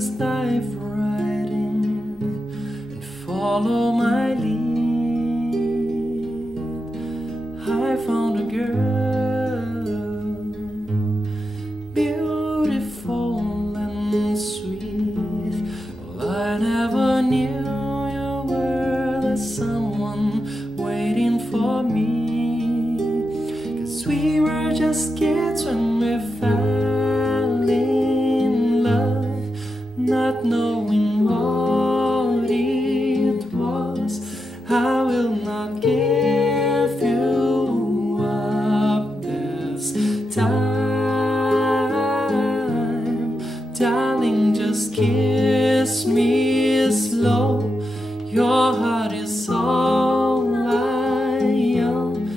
just dive right in and follow my lead. I found a girl, beautiful and sweet. Well, I never knew you were the someone waiting for me, 'cause we were just kids when we fell in love, not knowing what it was. I will not give you up this time, darling, just kiss me slow. Your heart is all I own,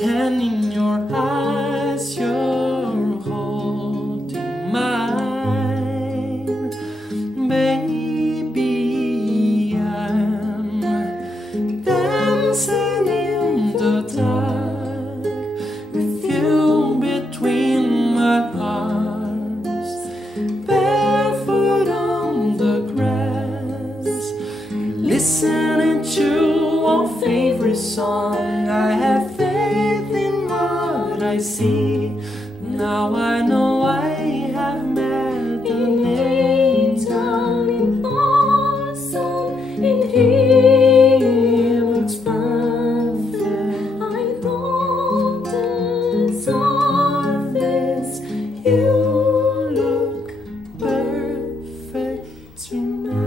and in your eyes you're holding mine. Baby, I'm dancing in the dark with you between my arms, barefoot on the grass, listening to our favorite song. I have faith in what I see. Now I know I have met an angel in Boston, and he looks perfect. I don't deserve this. You look perfect tonight.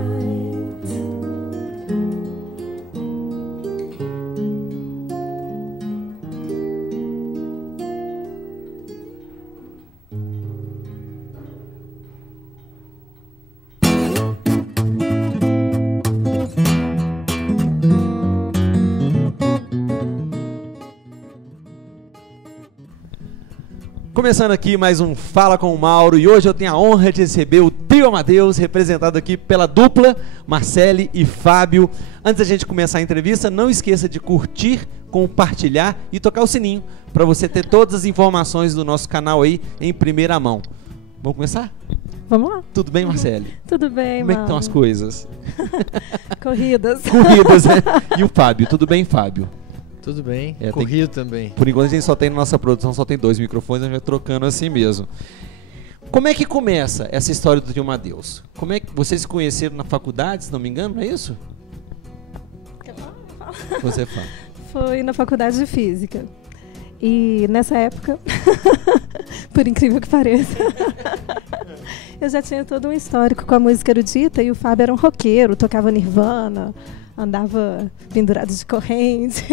Começando aqui mais um Fala com o Mauro, e hoje eu tenho a honra de receber o Trio Amadeus, representado aqui pela dupla Marcele e Fábio. Antes da gente começar a entrevista, não esqueça de curtir, compartilhar e tocar o sininho, para você ter todas as informações do nosso canal aí em primeira mão. Vamos começar? Vamos lá. Tudo bem, Marcele? Tudo bem, Como é que estão as coisas? Corridas. Corridas, né? E o Fábio? Tudo bem, Fábio? Tudo bem, É, corrido também. Por enquanto a gente só tem na nossa produção, só tem 2 microfones, a gente vai trocando assim mesmo. Como é que começa essa história do Trio Amadeus? Como é que vocês se conheceram na faculdade, se não me engano, não é isso? Você fala. Foi na faculdade de Física. E nessa época, por incrível que pareça, eu já tinha todo um histórico com a música erudita, e o Fábio era um roqueiro, tocava Nirvana, andava pendurado de corrente.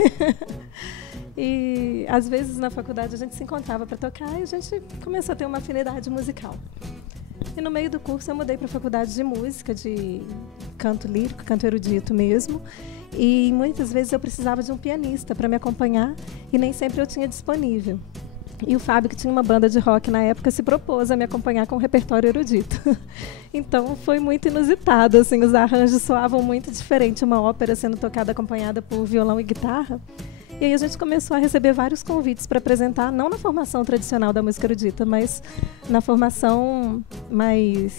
E às vezes na faculdade a gente se encontrava para tocar e a gente começou a ter uma afinidade musical. E no meio do curso eu mudei para a faculdade de música, de canto lírico, canto erudito mesmo. E muitas vezes eu precisava de um pianista para me acompanhar e nem sempre eu tinha disponível. E o Fábio, que tinha uma banda de rock na época, se propôs a me acompanhar com um repertório erudito. Então foi muito inusitado, assim, os arranjos soavam muito diferente, uma ópera sendo tocada acompanhada por violão e guitarra. E aí a gente começou a receber vários convites para apresentar, não na formação tradicional da música erudita, mas na formação mais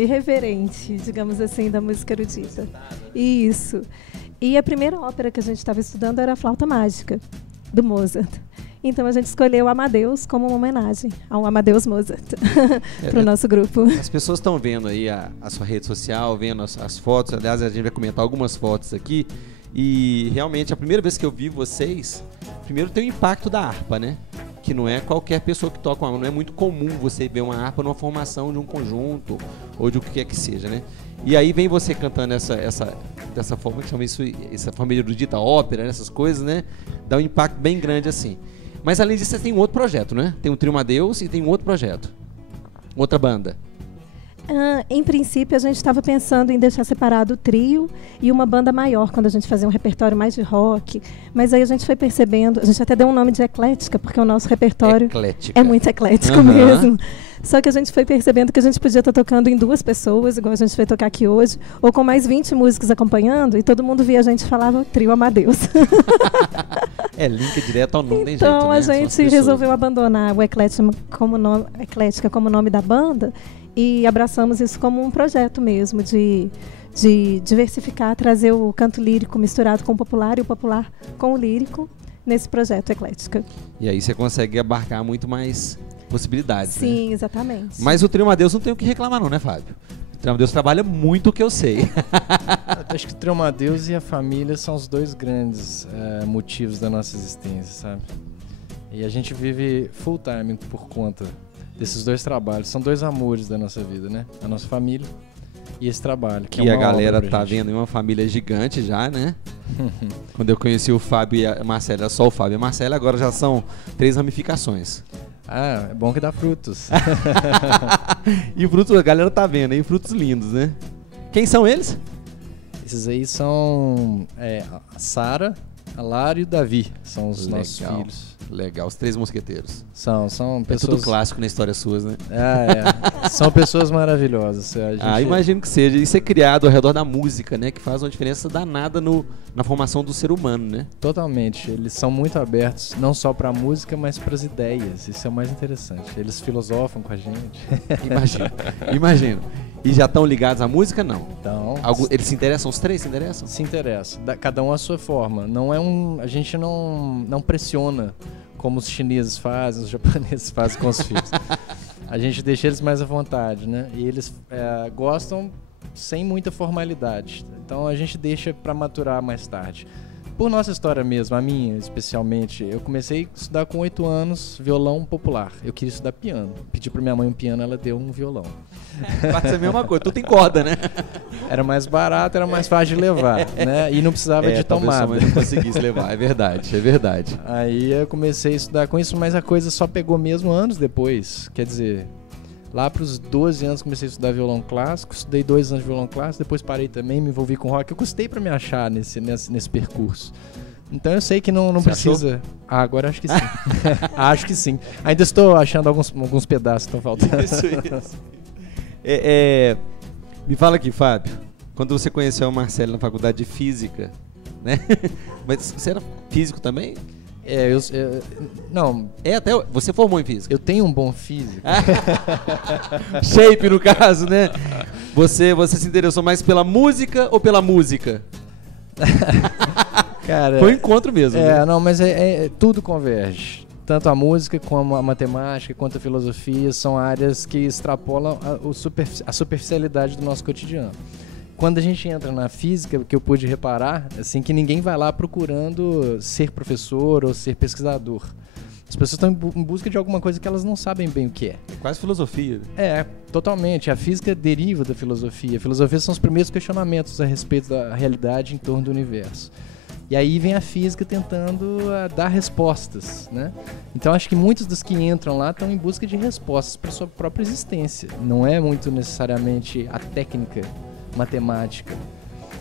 irreverente, digamos assim, da música erudita. Isso. E a primeira ópera que a gente estava estudando era a Flauta Mágica, do Mozart. Então a gente escolheu o Amadeus como uma homenagem ao Amadeus Mozart para o nosso grupo. As pessoas estão vendo aí a sua rede social, vendo as fotos. Aliás, a gente vai comentar algumas fotos aqui. E realmente, a primeira vez que eu vi vocês, primeiro tem o impacto da harpa, né? Que não é qualquer pessoa que toca uma harpa. Não é muito comum você ver uma harpa numa formação de um conjunto ou de o que quer que seja, né? E aí vem você cantando dessa forma, que chama isso, essa forma erudita, ópera, né? Essas coisas, né? Dá um impacto bem grande assim. Mas além disso, você tem um outro projeto, né? Tem o Trio Amadeus e tem um outro projeto. Outra banda. Em princípio, a gente estava pensando em deixar separado o trio e uma banda maior, quando a gente fazia um repertório mais de rock. Mas aí a gente foi percebendo, a gente até deu um nome de eclética, porque o nosso repertório Eclética. é muito eclético mesmo. Só que a gente foi percebendo que a gente podia estar tocando em 2 pessoas, igual a gente foi tocar aqui hoje, ou com mais 20 músicos acompanhando, e todo mundo via a gente e falava Trio Amadeus. É, link direto ao nome, tem jeito, Então né? a São as gente pessoas. resolveu abandonar o Eclética como nome da banda e abraçamos isso como um projeto mesmo de diversificar, trazer o canto lírico misturado com o popular e o popular com o lírico nesse projeto Eclética. E aí você consegue abarcar muito mais possibilidades, né? Sim, exatamente. Mas o Trio Amadeus não tem o que reclamar não, né, Fábio? O Trio Amadeus trabalha muito, o que eu sei. Acho que o Trio Amadeus e a família são os 2 grandes motivos da nossa existência, sabe? E a gente vive full time por conta desses 2 trabalhos. São 2 amores da nossa vida, né? A nossa família e esse trabalho. Que E é a uma galera obra pra tá gente. vendo em uma família gigante já, né? Quando eu conheci o Fábio e a Marcela, era só o Fábio e a Marcela, agora já são 3 ramificações. Ah, é bom que dá frutos. E frutos, a galera tá vendo aí, frutos lindos, né? Quem são eles? Esses aí são a Sara, a Lara e o Davi. São os nossos filhos. Legal, os 3 mosqueteiros. São É pessoas... tudo clássico na história suas, né? São pessoas maravilhosas. Imagino que seja. E ser criado ao redor da música, né? Que faz uma diferença danada na formação do ser humano, né? Totalmente. Eles são muito abertos, não só para a música, mas para as ideias. Isso é o mais interessante. Eles filosofam com a gente. Imagino. E já estão ligados à música? Não. Então, Eles se interessam? Os 3 se interessam? se interessa. Cada um à sua forma. Não é a gente não pressiona como os chineses fazem, os japoneses fazem com os filhos. A gente deixa eles mais à vontade, né? E eles gostam sem muita formalidade. Então a gente deixa para maturar mais tarde. Por nossa história mesmo, a minha especialmente, eu comecei a estudar com 8 anos violão popular. Eu queria estudar piano. Pedi pra minha mãe um piano, ela deu um violão. Pode ser a mesma coisa, tudo tem corda, né? Era mais barato, era mais fácil de levar, né? E não precisava de tomada. Talvez sua mãe não conseguisse levar, é verdade, é verdade. Aí eu comecei a estudar com isso, mas a coisa só pegou mesmo anos depois. Quer dizer, lá pros 12 anos comecei a estudar violão clássico, estudei 2 anos de violão clássico, depois parei também, me envolvi com rock. Eu custei pra me achar nesse percurso. Então eu sei que não Você precisa... Ah, agora acho que sim. Acho que sim. Ainda estou achando alguns pedaços que estão faltando. Isso. Me fala aqui, Fábio, quando você conheceu a Marcela na faculdade de Física, né? Mas você era físico também? Não, Até você formou em Física. eu tenho um bom físico. Shape, no caso, né? Você se interessou mais pela música ou pela música? Cara, Foi um encontro mesmo, né? não, mas tudo converge. Tanto a música como a matemática, quanto a filosofia, são áreas que extrapolam a superficialidade do nosso cotidiano. Quando a gente entra na física, que eu pude reparar, assim, que ninguém vai lá procurando ser professor ou ser pesquisador. As pessoas estão em busca de alguma coisa que elas não sabem bem o que é. É quase filosofia. Né? Totalmente. A física deriva da filosofia. A filosofia são os primeiros questionamentos a respeito da realidade em torno do universo. E aí vem a física tentando dar respostas, né? Então acho que muitos dos que entram lá estão em busca de respostas para sua própria existência. Não é muito necessariamente a técnica matemática.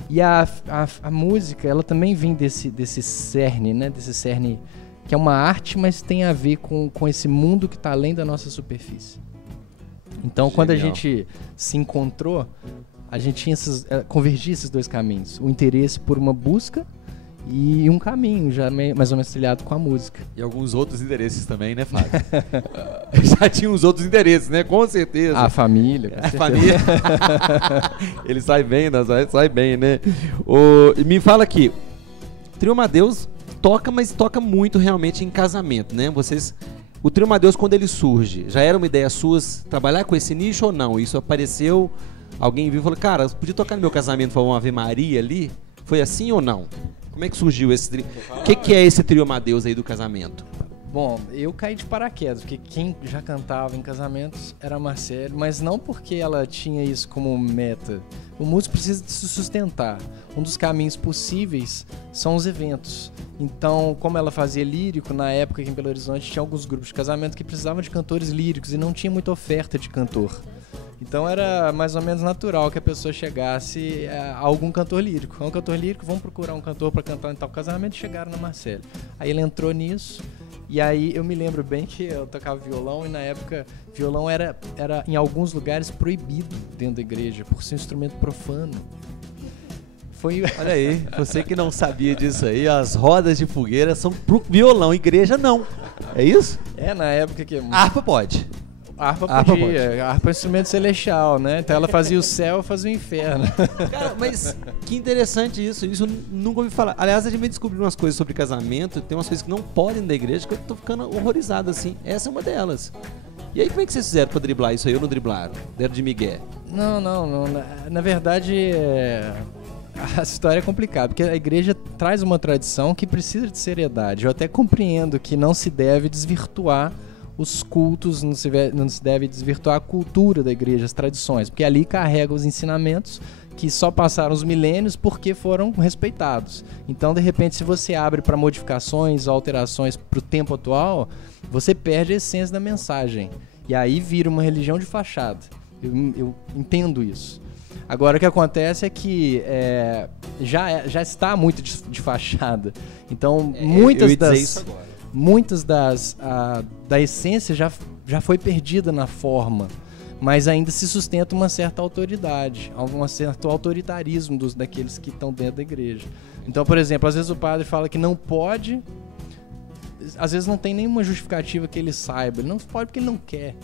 E a música, ela também vem desse cerne, né? Desse cerne que é uma arte, mas tem a ver com esse mundo que está além da nossa superfície. Então, quando a gente se encontrou, a gente tinha convergia esses 2 caminhos. O interesse por uma busca e um caminho já mais ou menos trilhado com a música. E alguns outros interesses também, né, Fábio? Já tinha uns outros interesses, né? Com certeza. A família, com certeza. Família. Ele sai bem, sai bem, né? Me fala aqui, Trio Amadeus toca, mas toca muito realmente em casamento, né? O Trio Amadeus, quando ele surge, já era uma ideia sua trabalhar com esse nicho ou não? Isso apareceu, alguém viu e falou, cara, podia tocar no meu casamento, foi uma Ave Maria ali? Foi assim ou não? Como é que surgiu esse trio? O que é esse Trio Amadeus aí do casamento? Bom, eu caí de paraquedas, porque quem já cantava em casamentos era a Marcela, mas não porque ela tinha isso como meta. O músico precisa de se sustentar. Um dos caminhos possíveis são os eventos. Então, como ela fazia lírico, na época aqui em Belo Horizonte tinha alguns grupos de casamento que precisavam de cantores líricos e não tinha muita oferta de cantor. Então era mais ou menos natural que a pessoa chegasse a algum cantor lírico. É um cantor lírico, vamos procurar um cantor para cantar em tal casamento, e chegaram na Marcela. Aí ele entrou nisso E aí eu me lembro bem que eu tocava violão e na época violão era em alguns lugares proibido dentro da igreja por ser um instrumento profano. Olha aí, você que não sabia disso aí, as rodas de fogueira são pro violão, igreja não. É isso? Na época que... Harpa pode. Harpa podia. Harpa é um instrumento celestial, né? Então ela fazia o céu, eu fazia o inferno. Cara, mas que interessante isso. Isso eu nunca ouvi falar. Aliás, a gente vem descobrindo umas coisas sobre casamento. Tem umas coisas que não podem da igreja que eu tô ficando horrorizado, assim. Essa é uma delas. E aí, como é que vocês fizeram pra driblar isso aí ou não driblaram? Deram de migué? Não. Na verdade, a história é complicada, porque a igreja traz uma tradição que precisa de seriedade. Eu até compreendo que não se deve desvirtuar os cultos, não se deve desvirtuar a cultura da igreja, as tradições, porque ali carrega os ensinamentos que só passaram os milênios porque foram respeitados. Então, de repente, se você abre para modificações, alterações para o tempo atual, você perde a essência da mensagem. E aí vira uma religião de fachada. Eu entendo isso. Agora, o que acontece é que já está muito de fachada. Então, muitas da essência já foi perdida na forma, mas ainda se sustenta uma certa autoridade, um certo autoritarismo daqueles que estão dentro da igreja. Então, por exemplo, às vezes o padre fala que não pode, às vezes não tem nenhuma justificativa que ele saiba, ele não pode porque ele não quer,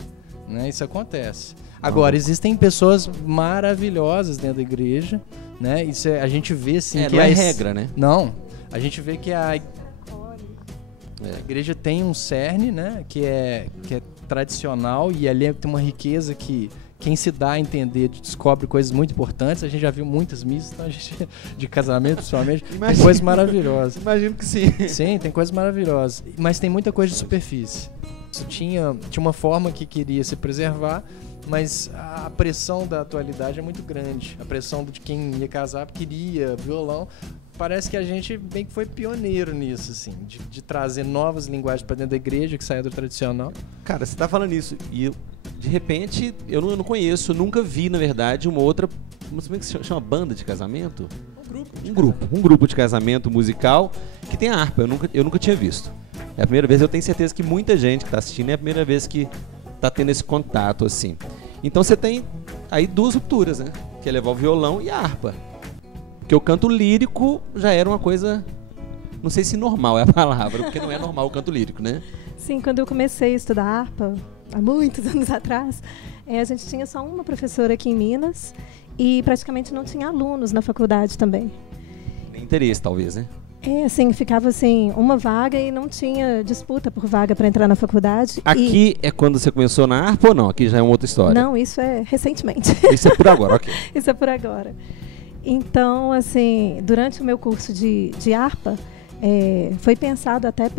né? Isso acontece. Agora, existem pessoas maravilhosas dentro da igreja, né? Isso a gente vê assim que não é regra, né? Não, a gente vê que a igreja tem um cerne, né, que é tradicional, e ali tem uma riqueza que quem se dá a entender descobre coisas muito importantes. A gente já viu muitas missas, então de casamento, principalmente, tem coisas maravilhosas. Imagino que sim. Sim, tem coisas maravilhosas, mas tem muita coisa de superfície. Isso tinha uma forma que queria se preservar, mas a pressão da atualidade é muito grande. A pressão de quem ia casar queria violão. Parece que a gente bem que foi pioneiro nisso, assim, de trazer novas linguagens para dentro da igreja, que saiu do tradicional. Cara, você tá falando isso, e de repente, eu não conheço, nunca vi, na verdade, uma outra, como é que se chama, banda de casamento? Um grupo de casamento musical que tem harpa, eu nunca tinha visto. É a primeira vez, eu tenho certeza que muita gente que tá assistindo é a primeira vez que tá tendo esse contato, assim. Então você tem aí duas rupturas, né? Que é levar o violão e a harpa. Porque o canto lírico já era uma coisa, não sei se normal é a palavra, porque não é normal o canto lírico, né? Sim, quando eu comecei a estudar harpa, há muitos anos atrás, a gente tinha só uma professora aqui em Minas e praticamente não tinha alunos na faculdade também. Nem interesse, talvez, né? Assim, ficava assim, uma vaga e não tinha disputa por vaga para entrar na faculdade. Aqui é quando você começou na harpa ou não? Aqui já é uma outra história? Não, isso é recentemente. Isso é por agora, ok. Isso é por agora. Então, assim, durante o meu curso de harpa, foi pensado até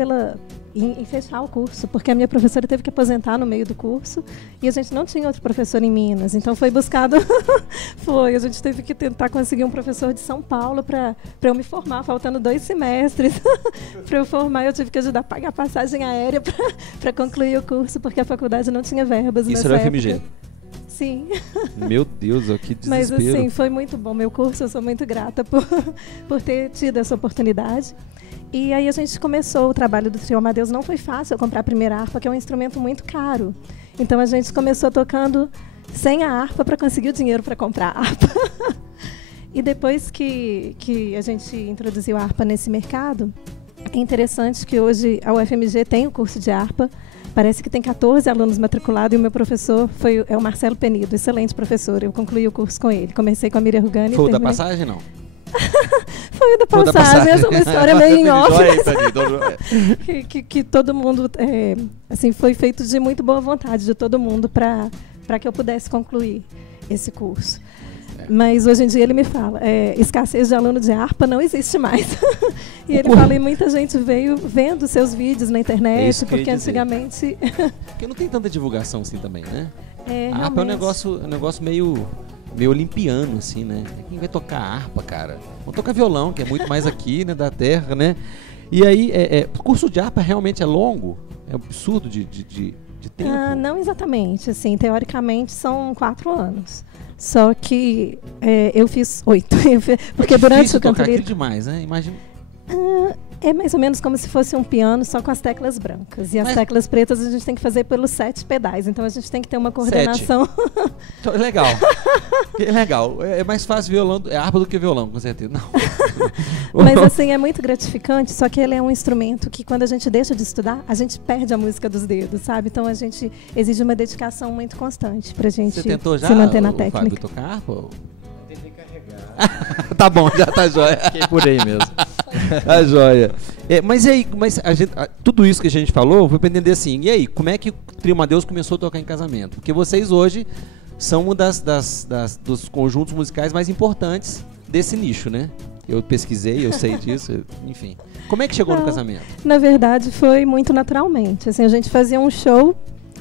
em fechar o curso, porque a minha professora teve que aposentar no meio do curso e a gente não tinha outro professor em Minas. Então foi buscado, a gente teve que tentar conseguir um professor de São Paulo para eu me formar, faltando 2 semestres. Para eu formar, eu tive que ajudar a pagar a passagem aérea para concluir o curso, porque a faculdade não tinha verbas nessa época. Isso era o FMG? Sim. Meu Deus, que desespero. Mas assim, foi muito bom meu curso, eu sou muito grata por ter tido essa oportunidade. E aí a gente começou o trabalho do Trio Amadeus. Não foi fácil eu comprar a primeira harpa, que é um instrumento muito caro. Então a gente começou tocando sem a harpa para conseguir o dinheiro para comprar a harpa. E depois que a gente introduziu a harpa nesse mercado, é interessante que hoje a UFMG tem o curso de harpa. Parece que tem 14 alunos matriculados e o meu professor é o Marcelo Penido, excelente professor. Eu concluí o curso com ele. Comecei com a Miriam Rugani. Foi o da passagem, não? Foi o da passagem. Essa é uma história meio em off. que todo mundo, assim, foi feito de muito boa vontade de todo mundo para que eu pudesse concluir esse curso. Mas hoje em dia ele me fala, escassez de aluno de harpa não existe mais. E ele fala, e muita gente veio vendo seus vídeos na internet, porque antigamente... Porque não tem tanta divulgação assim também, né? A harpa é um negócio meio olimpiano, assim, né? Quem vai tocar harpa, cara? Vamos tocar violão, que é muito mais aqui, né, da terra, né? E aí, o curso de harpa realmente é longo? É um absurdo de tempo? Não exatamente, assim, teoricamente são 4 anos. Só que eu fiz 8. Porque durante o canto lírico... demais, né? Imagina. É mais ou menos como se fosse um piano só com as teclas brancas. E as teclas pretas a gente tem que fazer pelos 7 pedais. Então a gente tem que ter uma coordenação. Então, legal. Legal. É mais fácil violão, harpa do que violão, com certeza. Não. Mas assim, é muito gratificante, só que ele é um instrumento que quando a gente deixa de estudar, a gente perde a música dos dedos, sabe? Então a gente exige uma dedicação muito constante pra gente Você tentou já, se manter na Fábio, técnica. tocar harpa? Eu tentei carregar. Tá bom, já tá jóia. Fiquei por aí mesmo. Tá jóia. Mas e aí, tudo isso que a gente falou, foi pra entender assim, e aí, como é que o Trio Amadeus começou a tocar em casamento? Porque vocês hoje são um dos conjuntos musicais mais importantes desse nicho, né? Eu pesquisei, eu sei disso, enfim. Como é que chegou no casamento? Na verdade, foi muito naturalmente. Assim, a gente fazia um show,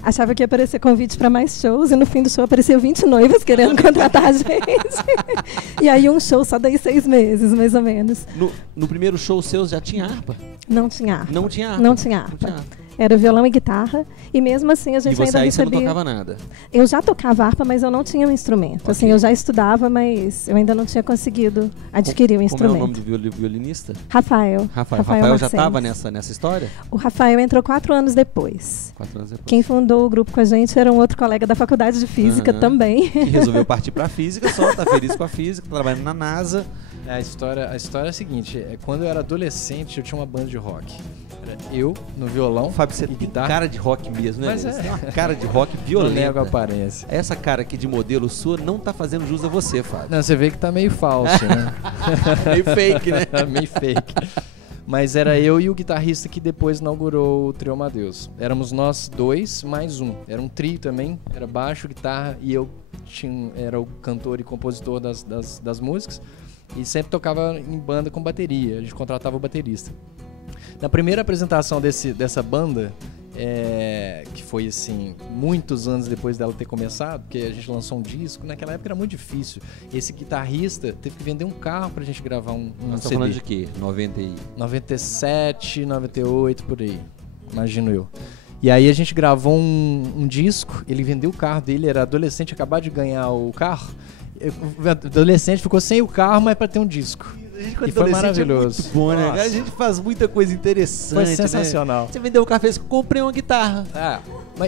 achava que ia aparecer convite para mais shows, e no fim do show apareceu 20 noivas querendo contratar a gente. E aí um show só daí 6 meses, mais ou menos. No primeiro show seu já tinha harpa? Não tinha harpa. Não tinha harpa? Não tinha harpa. Era violão e guitarra, e mesmo assim a gente ainda aí recebia... você não tocava nada? Eu já tocava harpa, mas eu não tinha um instrumento. Okay. Assim, eu já estudava, mas eu ainda não tinha conseguido adquirir um instrumento. Como é o nome do violinista? Rafael. Rafael já estava nessa história? O Rafael entrou 4 anos depois. 4 anos depois. Quem fundou o grupo com a gente era um outro colega da faculdade de física também. Que resolveu partir para a física, só tá feliz com a física, trabalhando na NASA. A história é a seguinte, quando eu era adolescente eu tinha uma banda de rock. Era eu no violão, Fábio, você tem guitarra. cara de rock mesmo, né? Mas Você tem uma cara de rock violenta. Não nego a aparência. Essa cara aqui de modelo sua não tá fazendo jus a você, Fábio. Não, você vê que tá meio falso, né? Meio fake, né? Meio fake. Mas era eu e o guitarrista que depois inaugurou o Trio Amadeus. Éramos nós dois, mais um. Era um trio também, era baixo, guitarra, e eu era o cantor e compositor das músicas. E sempre tocava em banda com bateria, a gente contratava o baterista. Na primeira apresentação dessa banda, que foi assim, muitos anos depois dela ter começado, porque a gente lançou um disco, naquela época era muito difícil. Esse guitarrista teve que vender um carro pra gente gravar um Nós CD. estamos falando de quê? 97, 98, por aí, imagino eu. E aí a gente gravou um disco, ele vendeu o carro dele, era adolescente, acabado de ganhar o carro. O adolescente ficou sem o carro, mas para ter um disco. E foi maravilhoso. É muito bom, né? A gente faz muita coisa interessante. Foi sensacional. Né? Você vendeu o carro, comprei uma guitarra.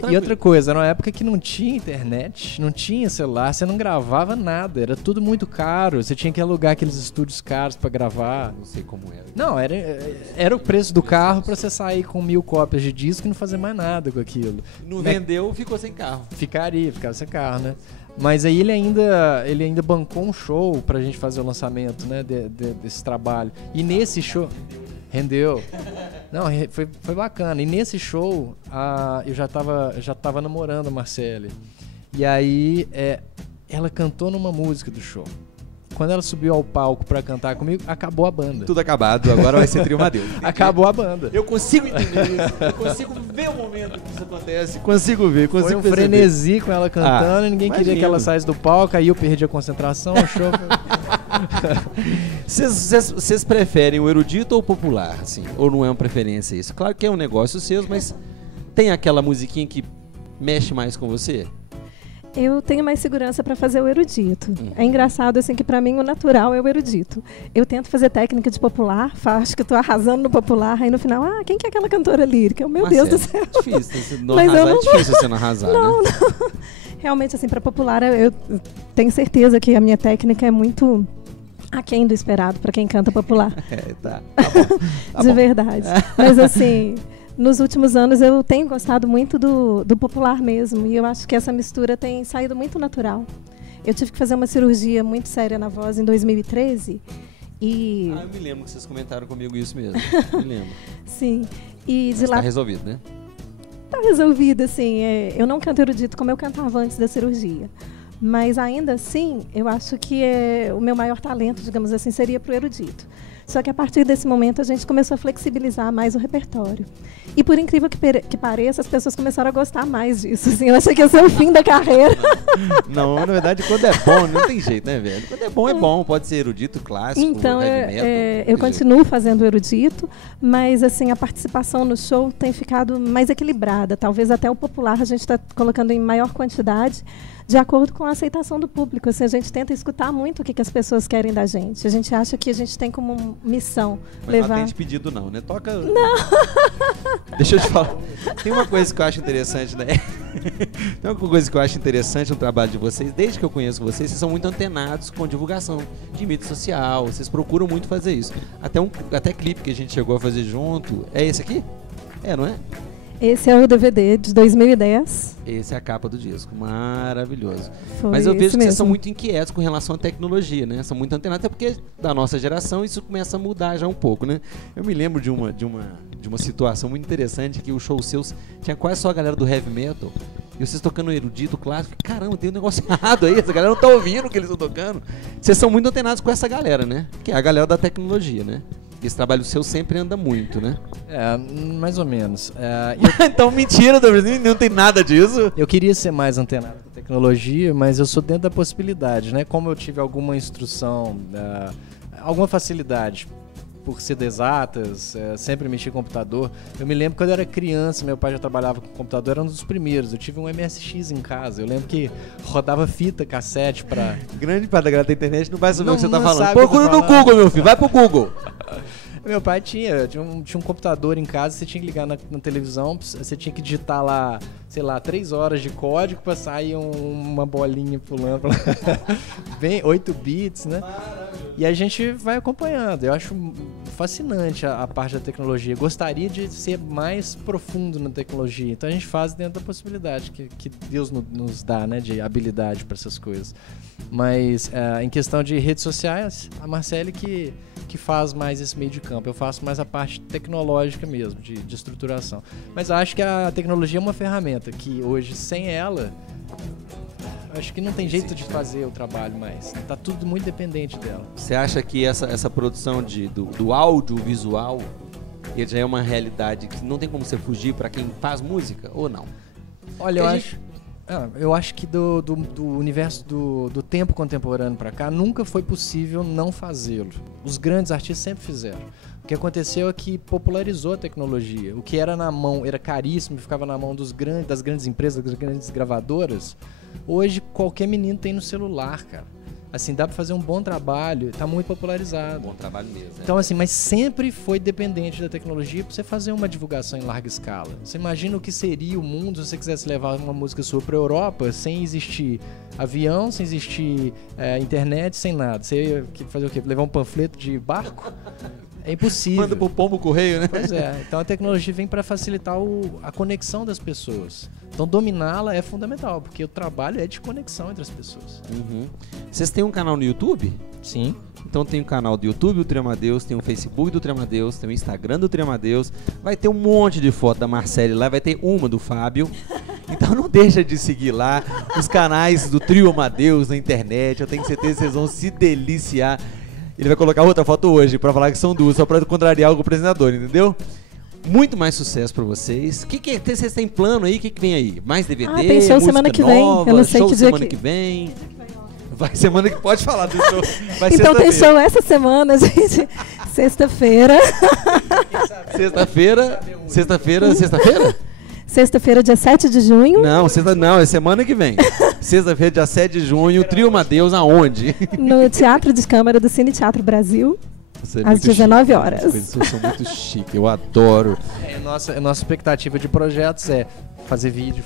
E outra coisa, era uma época que não tinha internet, não tinha celular, você não gravava nada, era tudo muito caro. Você tinha que alugar aqueles estúdios caros para gravar. Não sei como era. Não, era o preço do carro para você sair com 1000 cópias de disco e não fazer mais nada com aquilo. Não vendeu, ficou sem carro. Ficava sem carro, né? Mas aí ele ainda bancou um show pra gente fazer o lançamento, né, desse trabalho. E nesse show... Rendeu. Não, foi bacana. E nesse show, eu já tava namorando a Marcele. E aí, ela cantou numa música do show. Quando ela subiu ao palco pra cantar comigo, acabou a banda. Tudo acabado, agora vai ser Trio Amadeus. Acabou a banda. Eu consigo entender isso, eu consigo ver o momento que isso acontece, consigo perceber. Foi um frenesi com ela cantando, ninguém imagino. queria que ela saísse do palco, aí eu perdi a concentração, o show... Vocês preferem o erudito ou o popular, assim? Ou não é uma preferência isso? Claro que é um negócio seu, mas tem aquela musiquinha que mexe mais com você? Eu tenho mais segurança para fazer o erudito. É engraçado assim que para mim o natural é o erudito. Eu tento fazer técnica de popular, acho que estou arrasando no popular, aí no final, quem que é aquela cantora lírica? Meu Deus do céu. É difícil, Mas arrasar, eu não... é difícil você não arrasar, não, né? Não. Realmente assim, para popular eu tenho certeza que a minha técnica é muito aquém do esperado para quem canta popular. Tá bom. De verdade. Mas assim, nos últimos anos eu tenho gostado muito do popular mesmo. E eu acho que essa mistura tem saído muito natural. Eu tive que fazer uma cirurgia muito séria na voz em 2013. E... eu me lembro que vocês comentaram comigo isso mesmo. Me lembro. Sim. E de lá... Tá resolvido, né? Tá resolvido, assim. Eu não canto erudito como eu cantava antes da cirurgia. Mas ainda assim, eu acho que o meu maior talento, digamos assim, seria pro erudito. Só que a partir desse momento a gente começou a flexibilizar mais o repertório. E por incrível que pareça, as pessoas começaram a gostar mais disso. Assim, eu achei que ia ser o fim da carreira. Não, na verdade, quando é bom, não tem jeito, né, velho? Quando é bom. Pode ser erudito, clássico, então, heavy metal. Eu continuo fazendo o erudito, mas assim, a participação no show tem ficado mais equilibrada. Talvez até o popular a gente está colocando em maior quantidade, de acordo com a aceitação do público. Assim, a gente tenta escutar muito o que as pessoas querem da gente. A gente acha que a gente tem como missão Mas levar... não atende pedido não, né? Toca... Não! Deixa eu te falar. Tem uma coisa que eu acho interessante, né? Tem uma coisa que eu acho interessante no trabalho de vocês. Desde que eu conheço vocês são muito antenados com divulgação de mídia social. Vocês procuram muito fazer isso. Até clipe que a gente chegou a fazer junto. É esse aqui? É, não é? Esse é o DVD de 2010. Esse é a capa do disco, maravilhoso. Foi Mas eu vejo que mesmo. vocês são muito inquietos com relação à tecnologia, né? São muito antenados, até porque da nossa geração isso começa a mudar já um pouco, né? Eu me lembro de uma situação muito interessante que o show seus tinha quase só a galera do heavy metal e vocês tocando erudito clássico. Caramba, tem um negócio errado aí, essa galera não tá ouvindo o que eles estão tocando. Vocês são muito antenados com essa galera, né? Que é a galera da tecnologia, né? Esse trabalho seu sempre anda muito, né? Mais ou menos. Então, mentira, não tem nada disso. Eu queria ser mais antenado com tecnologia, mas eu sou dentro da possibilidade, né? Como eu tive alguma instrução, alguma facilidade por ser de exatas, sempre mexi com computador. Eu me lembro quando eu era criança, meu pai já trabalhava com computador, era um dos primeiros. Eu tive um MSX em casa. Eu lembro que rodava fita, cassete pra... Grande parte da galera da internet não vai saber o que você tá não falando. sabe o que eu Procura tô no falando. Google, meu filho. Vai pro Google. Meu pai tinha um computador em casa, você tinha que ligar na televisão, você tinha que digitar lá, sei lá, 3 horas de código pra sair uma bolinha pulando pra lá. Bem, 8 bits, né? E a gente vai acompanhando. Eu acho fascinante a parte da tecnologia. Gostaria de ser mais profundo na tecnologia. Então a gente faz dentro da possibilidade que Deus nos dá, né, de habilidade para essas coisas. Mas em questão de redes sociais, a Marcele que faz mais esse meio de campo. Eu faço mais a parte tecnológica mesmo, de estruturação. Mas acho que a tecnologia é uma ferramenta que hoje, sem ela, acho que não tem jeito de fazer o trabalho mais. Tá tudo muito dependente dela. Você acha que essa produção do audiovisual ele já é uma realidade que não tem como você fugir para quem faz música ou não? Olha, eu acho que do universo do tempo contemporâneo para cá nunca foi possível não fazê-lo. Os grandes artistas sempre fizeram. O que aconteceu é que popularizou a tecnologia. O que era na mão, era caríssimo, ficava na mão das grandes empresas, das grandes gravadoras. Hoje qualquer menino tem no celular, cara. Assim, dá pra fazer um bom trabalho, tá muito popularizado. Bom trabalho mesmo. Então, assim, mas sempre foi dependente da tecnologia pra você fazer uma divulgação em larga escala. Você imagina o que seria o mundo se você quisesse levar uma música sua pra Europa sem existir avião, sem existir internet, sem nada. Você ia fazer o quê? Levar um panfleto de barco? É impossível. Manda pro pombo correio, né? Pois é. Então a tecnologia vem para facilitar a conexão das pessoas. Então dominá-la é fundamental, porque o trabalho é de conexão entre as pessoas. Uhum. Vocês têm um canal no YouTube? Sim. Então tem o canal do YouTube do Triamadeus, tem o Facebook do Triamadeus, tem o Instagram do Triamadeus, vai ter um monte de foto da Marcele lá, vai ter uma do Fábio. Então não deixa de seguir lá os canais do Trio Amadeus na internet. Eu tenho certeza que vocês vão se deliciar. Ele vai colocar outra foto hoje pra falar que são duas, só pra contrariar o apresentador, entendeu? Muito mais sucesso pra vocês. O que vocês têm plano aí? O que vem aí? Mais DVD? Tem show semana que vem. Nova, Eu não sei show que dia semana que vem. Vai semana que pode falar do show. Vai então tem sexta-feira. show essa semana, gente. Sexta-feira. Sexta-feira? Sexta-feira, dia 7 de junho. Não, é semana que vem. Sexta-feira, dia 7 de junho, Trio Amadeus, aonde? No Teatro de Câmara do Cine Teatro Brasil. Você é Às muito 19 chique, horas. Vocês são muito chique, eu adoro. A nossa expectativa de projetos é fazer vídeo,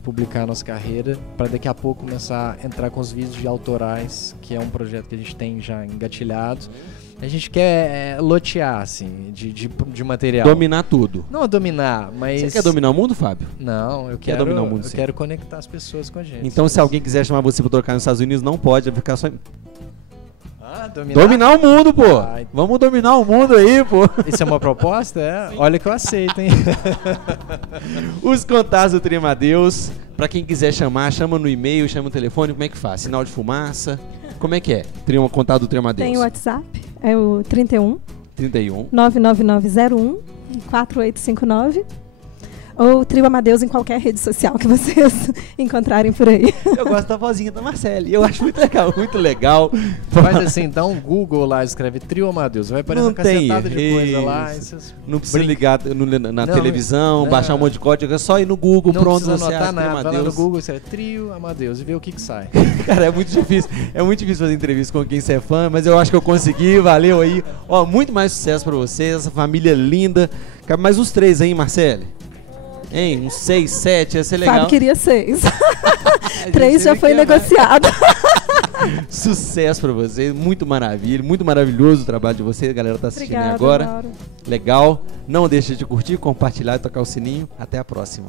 publicar a nossa carreira, para daqui a pouco começar a entrar com os vídeos de autorais, que é um projeto que a gente tem já engatilhado. A gente quer lotear, assim, de material. Dominar tudo. Não dominar, mas... Você quer dominar o mundo, Fábio? Não, eu Quer dominar o mundo, eu sim. quero conectar as pessoas com a gente. Então, se alguém quiser chamar você pra tocar nos Estados Unidos, não pode, vai ficar só... Dominar o mundo, pô! Ai. Vamos dominar o mundo aí, pô! Isso é uma proposta? É? Olha que eu aceito, hein? Os contatos do Trio Amadeus, pra quem quiser chamar, chama no e-mail, chama no telefone, como é que faz? Sinal de fumaça? Como é que é? Contato do Trio Amadeus. Tem o WhatsApp, é o 31 31 99901 4859. Ou Trio Amadeus em qualquer rede social que vocês encontrarem por aí. Eu gosto da vozinha da Marcele. Eu acho muito legal, muito legal. Faz assim, dá um Google lá, escreve Trio Amadeus. Vai aparecer Não uma cacetada tem de coisa isso. lá. Não precisa ligar na Não, televisão, não. baixar um monte de código, é só ir no Google, Não pronto, precisa você anotar acha nada. Trio Vai lá no Amadeus. Google, você é Trio Amadeus e vê o que sai. Cara, é muito difícil fazer entrevista com quem você é fã, mas eu acho que eu consegui, valeu aí. Ó, muito mais sucesso pra vocês, essa família linda. Cabe mais uns 3 aí, Marcele? Hein? Uns 6, 7, ia ser legal. Fábio queria 6. A 3 gente já sempre foi quer mais. negociado. Sucesso pra vocês, muito maravilha, muito maravilhoso o trabalho de vocês, a galera tá assistindo aí Obrigada, agora. Laura. Legal. Não deixe de curtir, compartilhar e tocar o sininho. Até a próxima.